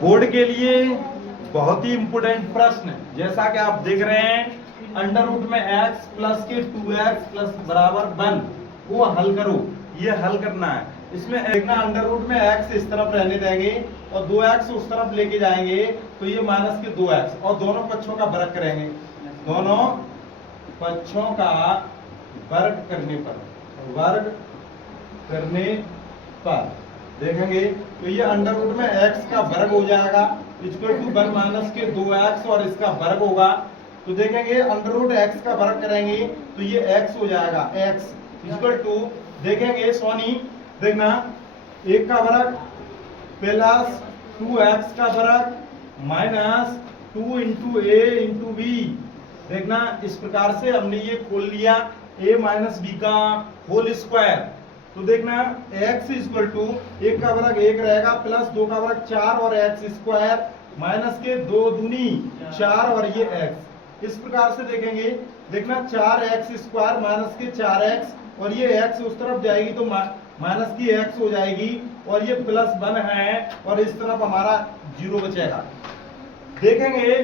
Board के लिए बहुत ही इंपोर्टेंट प्रश्न, जैसा कि आप देख रहे हैं अंडर रूट में x प्लस के 2x प्लस बराबर 1 वो हल करो। ये हल करना है। इसमें देखना अंडर रूट में x इस तरफ रहने देंगे और 2x उस तरफ लेके जाएंगे तो ये माइनस के 2x और दोनों पक्षों का वर्ग करेंगे। दोनों पक्षों का वर्ग करने पर देखेंगे तो ये अंडर रूट में x का वर्ग हो जाएगा इक्वल टू 1 माइनस के 2x और इसका वर्ग होगा। तो देखेंगे अंडर रूट x का वर्ग करेंगे तो ये x हो जाएगा x इक्वल टू देखेंगे सोनी देखना एक का वर्ग प्लस 2x का वर्ग माइनस 2 इंटू ए इंटू बी। देखना इस प्रकार से हमने ये खोल लिया a माइनस बी का होल स्क्वायर। तो देखना x इक्वल टू एक का वर्ग 1 रहेगा प्लस 2 का वर्ग 4 और x स्क्वायर माइनस के 2 दूनी 4 और ये x। इस प्रकार से देखेंगे देखना 4x स्क्वायर माइनस के 4x और ये x उस तरफ जाएगी तो माइनस की x हो जाएगी और ये प्लस 1 है और इस तरफ हमारा 0 बचेगा। देखेंगे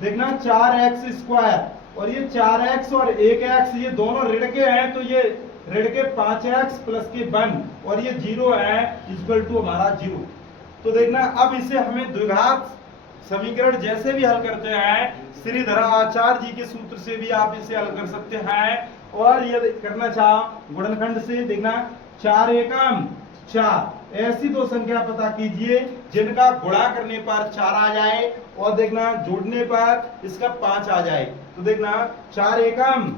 देखना 4x स्क्वायर और ये 4x और 1x ये दोनों ऋण के हैं तो ये ऋण के 5x प्लस के 1 और ये 0 है इक्वल टू हमारा 0। तो देखना अब इसे हमें द्विघात समीकरण जैसे भी हल करते हैं श्रीधर आचार्य जी के सूत्र से भी आप इसे हल कर सकते हैं और यदि करना चाहो गुणनखंड से देखना 4 एकम 4 ऐसी दो संख्या पता कीजिए जिनका गुणा करने पर 4 आ जाए और देखना जोड़ने पर इसका 5 आ जाए। तो देखना 4 एकम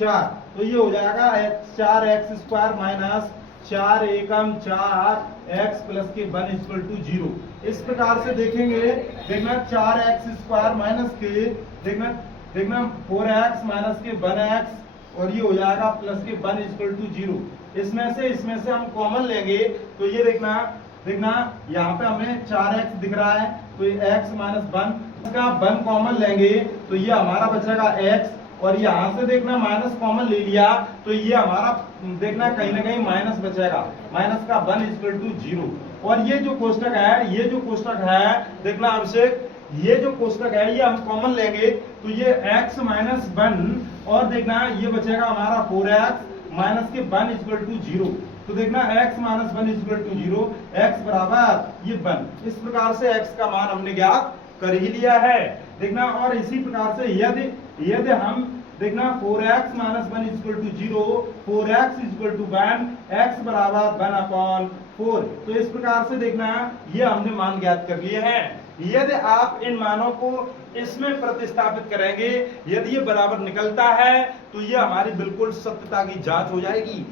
4 तो ये हो जाएगा 4x स्क्वायर माइनस 4 एकम 4x प्लस के 1 इक्वल टू 0। इस प्रकार से देखेंगे देखना 4x स्क्वायर माइनस के देखना 4x माइनस के 1x और ये हो जाएगा प्लस के 1 इक्वल टू 0। इसमें से हम कॉमन लेंगे तो ये देखना यहाँ पे हमें 4x दिख रहा है तो ये x माइनस 1 इसका 1 कॉमन लेंगे तो ये हमारा बचेगा x और यहाँ से देखना माइनस कॉमन ले लिया तो ये हमारा देखना कहीं ना कहीं माइनस बचेगा माइनस का 1 इक्वल टू 0। और ये जो कोष्टक है देखना अभिषेक ये जो कोष्टक है ये हम कॉमन लेंगे तो ये x माइनस 1 और देखना ये बचेगा हमारा 4x माइनस के 1 इक्वल टू 0। तो देखना x minus 1 equal to 0 x बराबर ये 1। इस प्रकार से x का मान हमने ज्ञात कर ही लिया है। देखना और इसी प्रकार से यदि हम देखना 4x minus 1 equal to 0 4x equal to 1 x बराबर 1/4। तो इस प्रकार से देखना ये हमने मान ज्ञात कर लिए हैं। यदि आप इन मानों को इसमें प्रतिस्थापित करेंगे यदि ये बराबर निकलता है तो ये हमारी बिल्कुल सत्यता की जांच हो जाएगी।